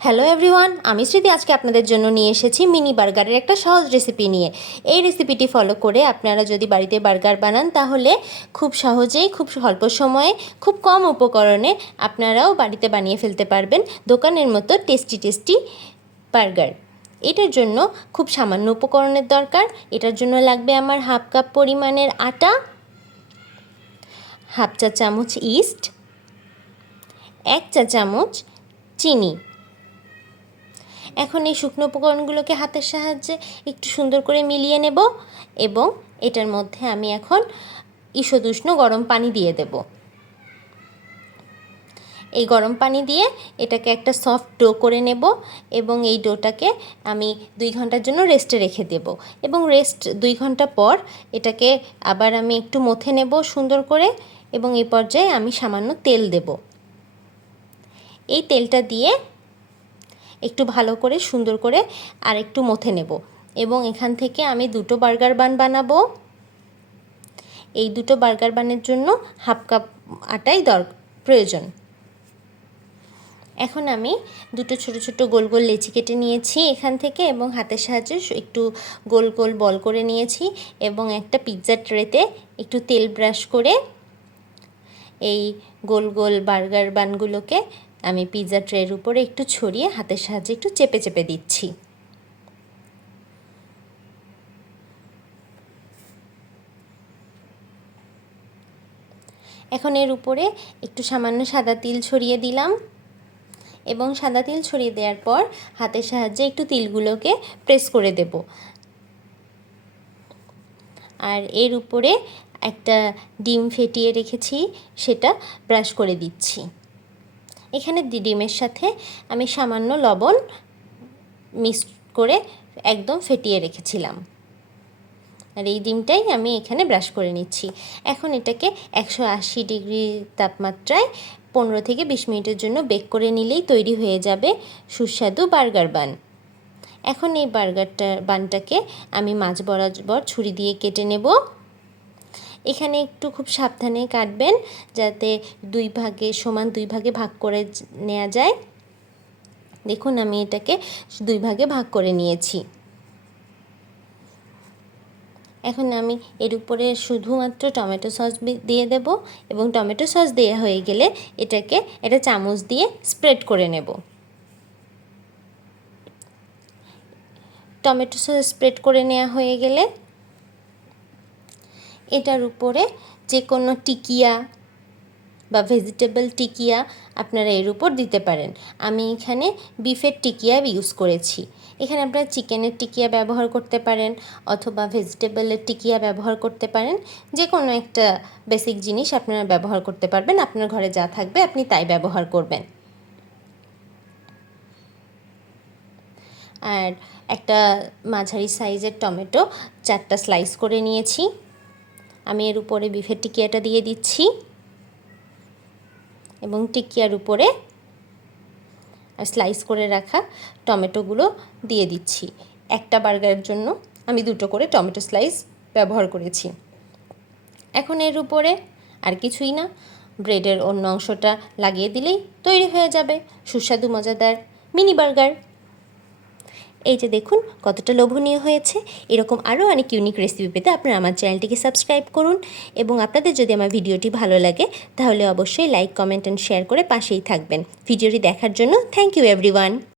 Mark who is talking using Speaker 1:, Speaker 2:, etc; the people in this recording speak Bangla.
Speaker 1: হ্যালো এভরিওয়ান আমি স্মৃতি। আজকে আপনাদের জন্য নিয়ে এসেছি মিনি বার্গারের একটা সহজ রেসিপি নিয়ে। এই রেসিপিটি ফলো করে আপনারা যদি বাড়িতে বার্গার বানান, তাহলে খুব সহজেই, খুব অল্প সময়ে, খুব কম উপকরণে আপনারাও বাড়িতে বানিয়ে ফেলতে পারবেন দোকানের মতো টেস্টি টেস্টি বার্গার। এটার জন্য খুব সামান্য উপকরণের দরকার। এটার জন্য লাগবে আমার হাফ কাপ পরিমাণের আটা, হাফ চা চামচ ইস্ট এক চা চামচ চিনি। এখন এই শুকনো উপকরণগুলোকে হাতের সাহায্যে একটু সুন্দর করে মিলিয়ে নেব এবং এটার মধ্যে আমি এখন ঈষদুষ্ণ গরম পানি দিয়ে দেব। এই গরম পানি দিয়ে এটাকে একটা সফট ডো করে নেব এবং এই ডোটাকে আমি দুই ঘণ্টার জন্য রেস্টে রেখে দেব এবং রেস্ট দুই ঘণ্টা পর এটাকে আবার আমি একটু মথে নেব সুন্দর করে এবং এই পর্যায়ে আমি সামান্য তেল দেব। এই তেলটা দিয়ে একটু ভালো করে সুন্দর করে আর একটু মথে নেব। এবং এখান থেকে আমি দুটো বার্গার বান বানাবো। এই দুটো বার্গার বানের জন্য হাফ কাপ আটাই দর, প্রয়োজন। এখন আমি দুটো ছোট ছোট গোল গোল লেচি কেটে নিয়েছি এখান থেকে এবং হাতের সাহায্যে একটু গোল গোল বল করে নিয়েছি এবং একটা পিৎজা ট্রেতে একটু তেল ব্রাশ করে এই গোল গোল বার্গার বানগুলোকে আমি পিৎজা ট্রের উপরে একটু ছড়িয়ে হাতের সাহায্যে একটু চেপে চেপে দিচ্ছি। এখন এর উপরে একটু সামান্য সাদা তিল ছড়িয়ে দিলাম এবং সাদা তিল ছড়িয়ে দেওয়ার পর হাতের সাহায্যে একটু তিলগুলোকে প্রেস করে দেব। আর এর উপরে একটা ডিম ফেটিয়ে রেখেছি, সেটা ব্রাশ করে দিচ্ছি। এখানে ডিমের সাথে আমি সামান্য লবণ মিক্স করে একদম ফেটিয়ে রেখেছিলাম। আর এই ডিমটাই আমি এখানে ব্রাশ করে নিচ্ছি। এখন এটাকে একশো আশি ডিগ্রি তাপমাত্রায় পনেরো থেকে বিশ মিনিটের জন্য বেক করে নিলেই তৈরি হয়ে যাবে সুস্বাদু বার্গার বান। এখন এই বার্গারটা বানটাকে আমি মাছ বরাবর ছুরি দিয়ে কেটে নেব। এখানে একটু খুব সাবধানে কাটবেন যাতে দুই ভাগে সমান দুই ভাগে ভাগ করে নেওয়া যায়। দেখুন, আমি এটাকে দুই ভাগে ভাগ করে নিয়েছি। এখন আমি এর উপরে শুধুমাত্র টমেটো সস দিয়ে দেব এবং টমেটো সস দেওয়া হয়ে গেলে এটাকে এটা চামচ দিয়ে স্প্রেড করে নেব। টমেটো সস স্প্রেড করে নেওয়া হয়ে গেলে এটার উপরে যে কোনো টিকিয়া বা ভেজিটেবল টিকিয়া আপনারা এর উপর দিতে পারেন। আমি এখানে বিফের টিকিয়া ইউজ করেছি। এখানে আপনারা চিকেনের টিকিয়া ব্যবহার করতে পারেন অথবা ভেজিটেবলের টিকিয়া ব্যবহার করতে পারেন। যে কোনো একটা বেসিক জিনিস আপনারা ব্যবহার করতে পারবেন। আপনার ঘরে যা থাকবে আপনি তাই ব্যবহার করবেন। আর একটা মাঝারি সাইজের টমেটো চারটা স্লাইস করে নিয়েছি। আমি এর উপরে বিফের টিকিয়াটা দিয়ে দিচ্ছি এবং টিকিয়ার উপরে স্লাইস করে রাখা টমেটোগুলো দিয়ে দিচ্ছি। একটা বার্গারের জন্য আমি দুটো করে টমেটো স্লাইস ব্যবহার করেছি। এখন এর উপরে আর কিছুই না ব্রেডের অন্য অংশটা লাগিয়ে দিলেই তৈরি হয়ে যাবে। সুস্বাদু, মজাদার মিনি বার্গার। এই যে দেখুন, কতটা লোভনীয় হয়েছে। এরকম আরও অনেক ইউনিক রেসিপি পেতে আপনারা আমার চ্যানেলটিকে সাবস্ক্রাইব করুন এবং আপনাদের যদি আমার ভিডিওটি ভালো লাগে, তাহলে অবশ্যই লাইক কমেন্ট অ্যান্ড শেয়ার করে পাশেই থাকবেন। ভিডিওটি দেখার জন্য থ্যাংক ইউ এভরিওয়ান